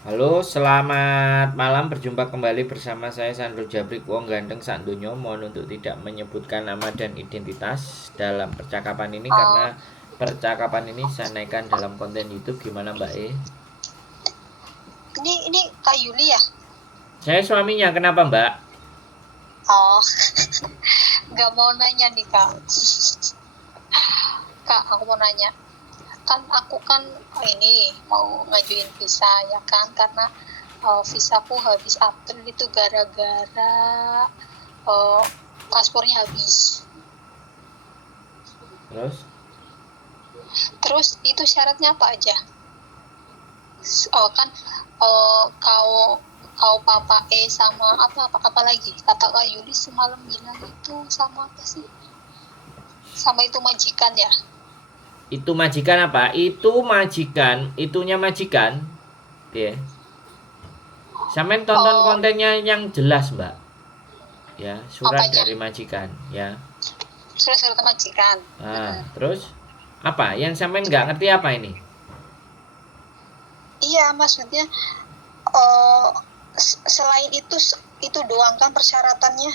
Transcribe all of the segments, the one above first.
Halo, selamat malam. Berjumpa kembali bersama saya Sandro Jabrik Wong Gandeng Sakdonya. Mohon untuk tidak menyebutkan nama dan identitas dalam percakapan ini Oh, karena percakapan ini saya naikkan dalam konten YouTube. Gimana Mbak E? ini Kak Yuli ya? Saya suaminya, kenapa Mbak? Oh, nggak mau nanya nih Kak. Kak, aku mau nanya. Kan aku kan ini mau ngajuin visa ya kan, karena visaku habis April itu gara-gara uh, paspornya habis. Terus? Terus itu syaratnya apa aja? Oh kan, kau papa sama apa lagi? Kata Kak Yuli semalam bilang itu sama apa sih? Sama itu majikan ya? Itu majikan apa? Itu majikan, itunya majikan. Ya. Sampeyan tonton Oh, kontennya yang jelas Mbak. Ya, surat apanya? dari majikan. Ya. Surat-surat majikan. Nah, terus apa? Yang sampeyan nggak ngerti apa ini? Iya, maksudnya uh, selain itu doang kan persyaratannya.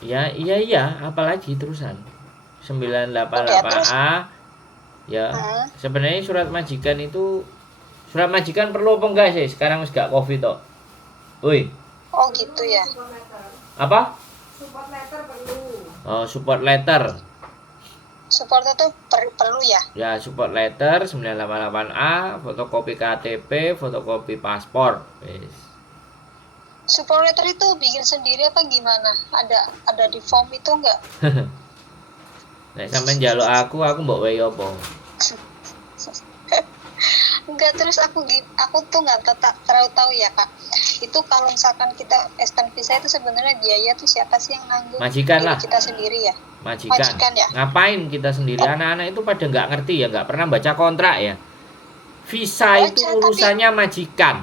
Ya, iya, apalagi terusan. Udah terus. 988A ya. Hmm, Sebenarnya surat majikan perlu apa enggak sih? Sekarang wis gak Covid tok. Woi, oh gitu ya. apa? Oh, support letter. Supporter tuh perlu ya. Ya, support letter 988A, fotokopi KTP, fotokopi paspor. Wis. Supporter itu bikin sendiri apa gimana? Ada di form itu enggak? Nek sampean njaluk aku mbok wehi apa? Enggak, terus aku tuh nggak terlalu tahu ya Kak. Itu kalau misalkan kita extend visa itu sebenarnya biaya tuh siapa sih yang nanggung? Majikan Diri lah, kita sendiri ya. majikan. Majikan ya. Ngapain kita sendiri? Anak-anak itu pada nggak ngerti ya, nggak pernah baca kontrak ya. Visa itu Baca urusannya majikan.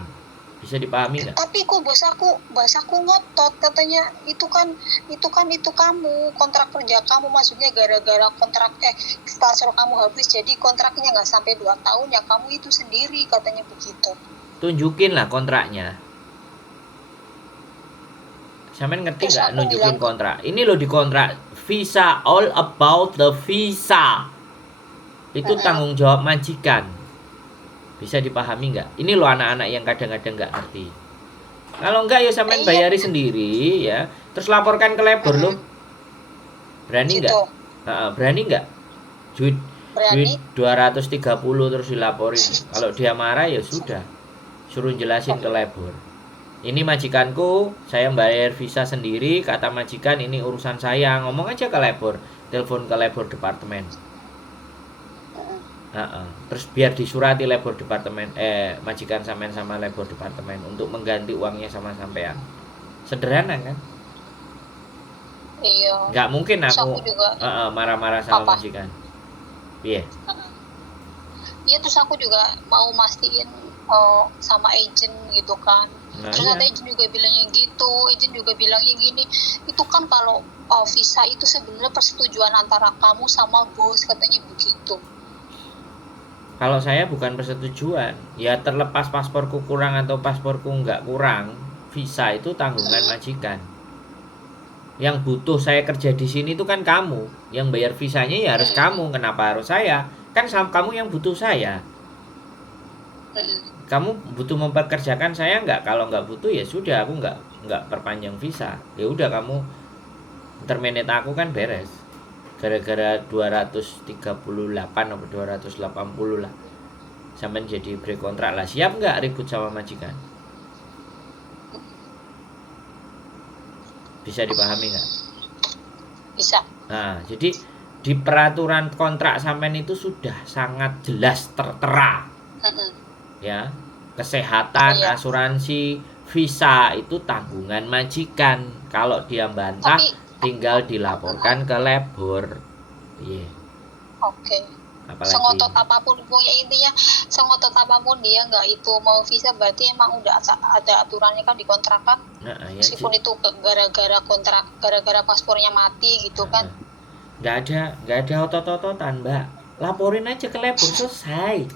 Bisa dipahami nggak? tapi kok bos aku ngotot katanya itu kamu kontrak kerja kamu, maksudnya gara-gara kontrak sponsor kamu habis jadi kontraknya nggak sampai 2 tahun ya kamu itu sendiri, katanya begitu. Tunjukin lah kontraknya. Sampean ngerti Terus nggak aku bilang nunjukin kontrak? Ini loh di kontrak. Visa, all about the visa. Itu tanggung jawab majikan. Bisa dipahami nggak? Ini loh anak-anak yang kadang-kadang nggak ngerti. Kalau enggak ya sampean iya bayari sendiri ya. Terus laporkan ke labor loh. Berani nggak? gitu, Berani nggak? Duit duit berani. 230 terus dilaporin. Kalau dia marah ya sudah. Suruh jelasin ke labor. Ini majikanku, saya bayar visa sendiri, kata majikan ini urusan saya. Ngomong aja ke labor, telepon ke labor departemen. Terus biar disurati labor departemen, majikan sampean sama labor departemen untuk mengganti uangnya sama sampean. Sederhana kan? Iya, Nggak mungkin terus aku aku juga marah-marah sama apa. majikan. Iya. Iya, terus aku juga mau mastiin sama agent gitu kan. Nah Terus iya. ada agent juga bilangnya gitu, agent juga bilangnya gini, itu kan kalau visa itu sebenarnya persetujuan antara kamu sama bos, katanya begitu. Kalau saya bukan persetujuan, ya terlepas pasporku kurang atau pasporku nggak kurang, visa itu tanggungan majikan. Yang butuh saya kerja di sini itu kan kamu, yang bayar visanya ya harus kamu. Kenapa harus saya? Kan kamu yang butuh saya. Kamu butuh memperkerjakan saya nggak? Kalau nggak butuh ya sudah, aku nggak perpanjang visa. Ya udah kamu terminate aku kan beres. Gara-gara 238 atau 280 lah. Sampai jadi break kontrak lah. Siap nggak ribut sama majikan? Bisa dipahami nggak? Bisa. Nah, jadi di peraturan kontrak sampean itu sudah sangat jelas tertera ya. Kesehatan, Iya, asuransi, visa itu tanggungan majikan. Kalau dia bantah tapi tinggal dilaporkan ke labor. Iya. oke. Apalagi Sengotot apapun, pokoknya intinya sengotot apapun dia nggak itu mau visa, berarti emang udah ada aturannya kan di kontrak kan. nah ya Meskipun itu gara-gara kontrak, gara-gara paspornya mati gitu kan. nggak ada otot-ototan mbak, laporin aja ke labor selesai.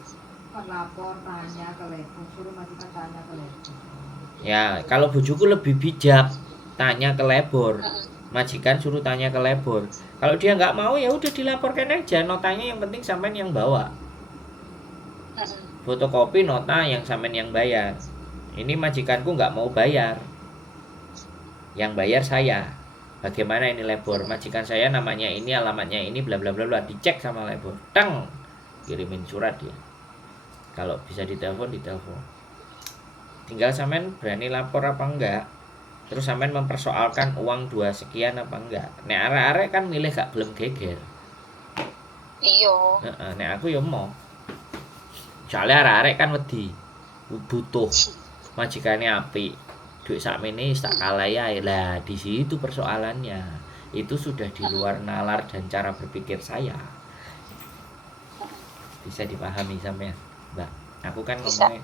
kan lapor tanya ke labor, suruh majikan tanya ke labor. Ya, kalau bojoku lebih bijak, tanya ke labor. Majikan suruh tanya ke labor. Kalau dia nggak mau ya udah dilaporkan aja, notanya yang penting sampean yang bawa. Fotokopi nota yang sampean yang bayar. Ini majikanku nggak mau bayar. Yang bayar saya. Bagaimana ini labor? Majikan saya namanya ini, alamatnya ini, bla bla bla bla. Dicek sama labor. Teng, kirimin surat dia. Kalau bisa ditelepon, ditelepon. Tinggal sampean berani lapor apa enggak. Terus sampean mempersoalkan uang 2 sekian apa enggak. Nek arek-arek kan milih gak belum geger. Iya. Nek aku ya mau. Soalnya arek-arek kan wedi. Butuh majikannya apik. Duit sakmene tak kalah ya. Lah di situ persoalannya. Itu sudah di luar nalar dan cara berpikir saya. Bisa dipahami sampean, Mbak. Aku kan ngomongnya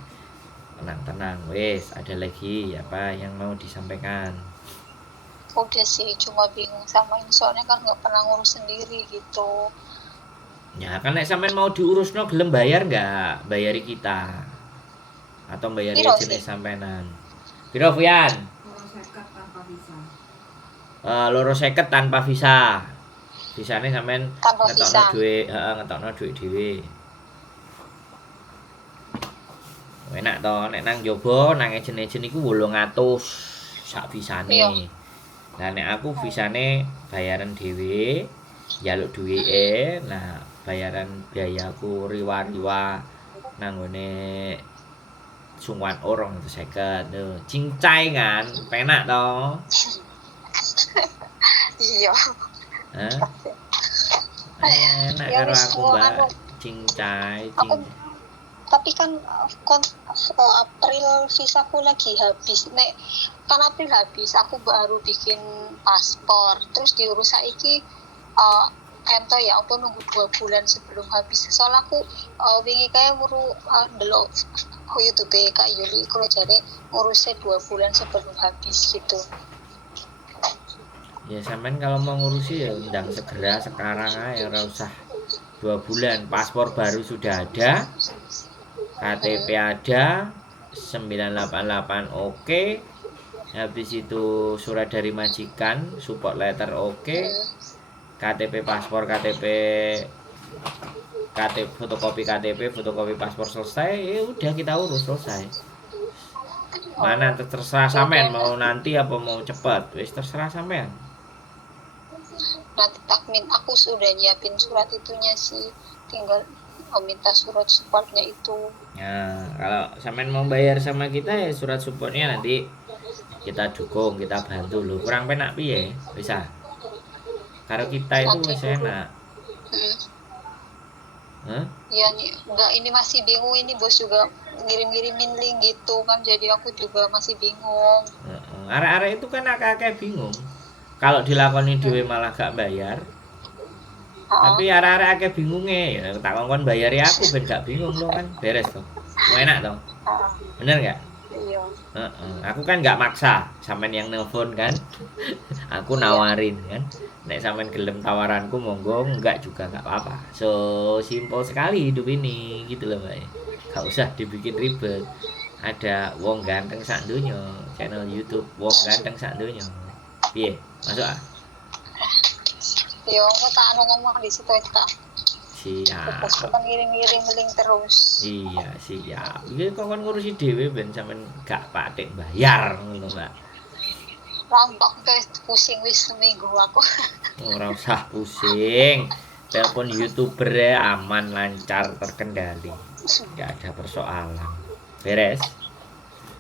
tenang-tenang. Wes, ada lagi apa yang mau disampaikan? Udah sih, cuma bingung sama ini soalnya kan nggak pernah ngurus sendiri gitu. Ya kan nek sampean mau diurusno gelem bayar nggak? Bayari kita. Atau bayari jenis sampeanan. Piro Fian? Loro seket tanpa visa. Visane sampean ngetokno duit, ngetokno duit dhewe. Enak to, nek nang njaba nang ejen-ejen iku 800 sak visane. Lah nek aku visane bayaran dhewe, njaluk duwike, nah bayaran biayaku riwa-riwa nang ngone sungguhan orang itu 50 tuh. Cincai kan, penak to. Iya. Hah? Enak karo aku Mbak, cincai. Tapi kan April visaku lagi habis. Nek kan April habis, aku baru bikin paspor. Terus diurus saiki ento ya aku nunggu 2 bulan sebelum habis. Soalnya aku wingi kae muru ndelok YouTube Kak Yuli kalau jare ngurusnya 2 bulan sebelum habis gitu. Ya sampean kalau mau ngurusi ya undang segera sekarang aja, ora usah 2 bulan. Paspor baru sudah ada, KTP ada, 988 oke. Habis itu surat dari majikan, support letter oke. KTP paspor, fotokopi KTP, fotokopi paspor selesai, ya udah kita urus selesai. Mana terserah sampean mau nanti apa mau cepat, wis terserah sampean. Nanti takmin aku sudah nyiapin surat itunya sih, tinggal minta surat supportnya itu. Ya kalau sampean mau bayar sama kita ya surat supportnya nanti kita dukung, kita bantu loh. Kurang penak piye bisa. Kalau kita itu masih enak. Ya nih, enggak, ini masih bingung, ini bos juga ngirim-ngirimin link gitu kan, jadi aku juga masih bingung. Arek-arek itu kan akeh-akeh bingung. Kalau dilakoni dhewe malah gak bayar. Tapi arek-arek akeh bingunge, ya tak kongkon bayari aku ben gak bingung lo kan, beres to. Mau enak to? Bener gak? Iya. Aku kan nggak maksa sampean yang nelpon kan. Aku nawarin kan. Nek sampean gelem tawaranku monggo, enggak juga nggak apa-apa. So simpel sekali hidup ini gitu loh Mbak. Gak usah dibikin ribet. Ada wong ganteng sak donya, channel YouTube wong ganteng sak donya. Piye? Masuk ah? Yo, aku tak ngomong di situ tak. Siap. Kan ngirim-ngirim link terus. Iya, siap. Iki kok kon ngurusi dhewe ben sampean gak patek bayar ngono, Mbak. Rontok guys, pusing wis seminggu aku. Ora usah pusing. Telepon YouTuber ya aman, lancar, terkendali. Enggak ada persoalan. Beres.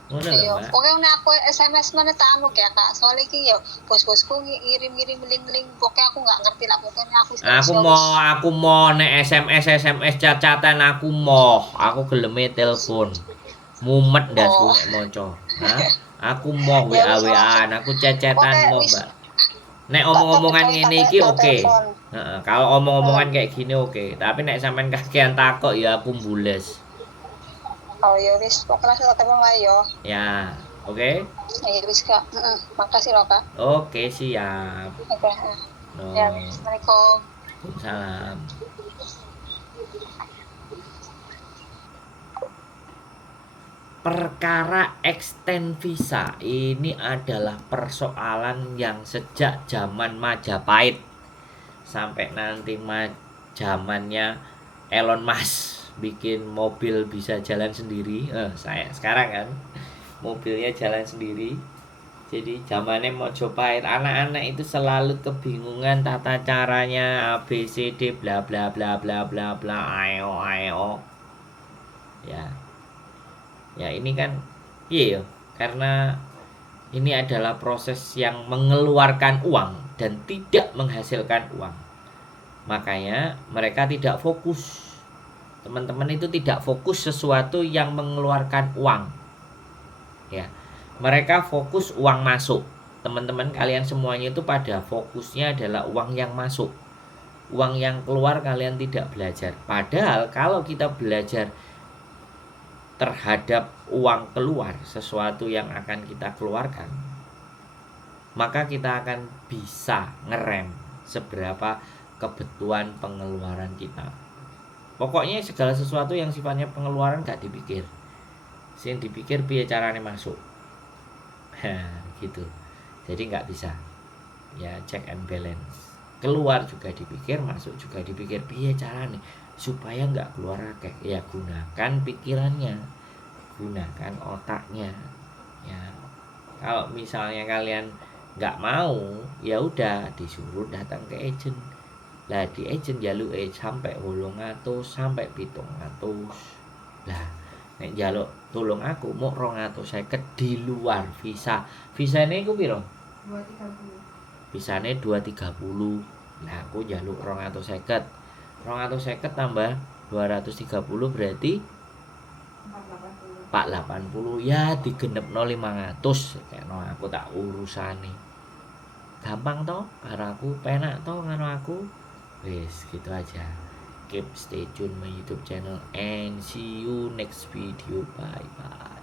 Ngono lho, Mbak. Pokoknya nek aku SMS mana tak anu ya Kak. Soalnya iki yo bos-bosku ngirim-ngirim link-link, pokoknya aku nggak ngerti lah pokoknya aku mau nek SMS cacatan aku geleme telepon. Mumet ndasku nek maca. Hah? Aku mau WA-WA-an, aku cecetan mau, Mbak. Nek omong-omongan ngene iki oke. Kalau omong-omongan kayak gini oke, tapi nek sampean kakean takok ya aku mbules. Oh ya wis, pokoknya saya ketemu lah yo. Ya, oke? Ya wis Kak. Makasih loh Kak. Oke, siap. Oke. Ya, Assalamualaikum. Salam. perkara extend visa ini adalah persoalan yang sejak zaman Majapahit sampai nanti zamannya Elon Musk bikin mobil bisa jalan sendiri. Saya sekarang kan mobilnya jalan sendiri. Jadi zamannya Majapahit anak-anak itu selalu kebingungan tata caranya ABCD bla bla bla bla bla bla ayo ya ini kan iya karena ini adalah proses yang mengeluarkan uang dan tidak menghasilkan uang, makanya mereka tidak fokus. Teman-teman itu tidak fokus sesuatu yang mengeluarkan uang ya, mereka fokus uang masuk. Teman-teman kalian semuanya itu pada fokusnya adalah uang yang masuk. Uang yang keluar kalian tidak belajar. Padahal kalau kita belajar terhadap uang keluar, sesuatu yang akan kita keluarkan, maka kita akan bisa ngerem seberapa kebutuhan pengeluaran kita. Pokoknya segala sesuatu yang sifatnya pengeluaran gak dipikir, yang dipikir piye carane masuk. Gitu. Jadi nggak bisa ya, check and balance. Keluar juga dipikir, masuk juga dipikir, piye carane supaya nggak keluar akeh. Ya gunakan pikirannya, gunakan otaknya ya. Kalau misalnya kalian nggak mau, ya udah disuruh datang ke agent lah, di agent jaluk sampai 800 sampai 700 lah. Nek jaluk tolong aku mau 250 di luar visa. Visane iku piro? 230. Visane 230. Nah, aku jaluk 250. 250 tambah 230 berarti 480. Ya digenepno 500. Kayakno aku tak urusane. Gampang toh? Karo aku penak toh karo aku. Wes gitu aja. Keep stay tune my YouTube channel and see you next video. Bye bye.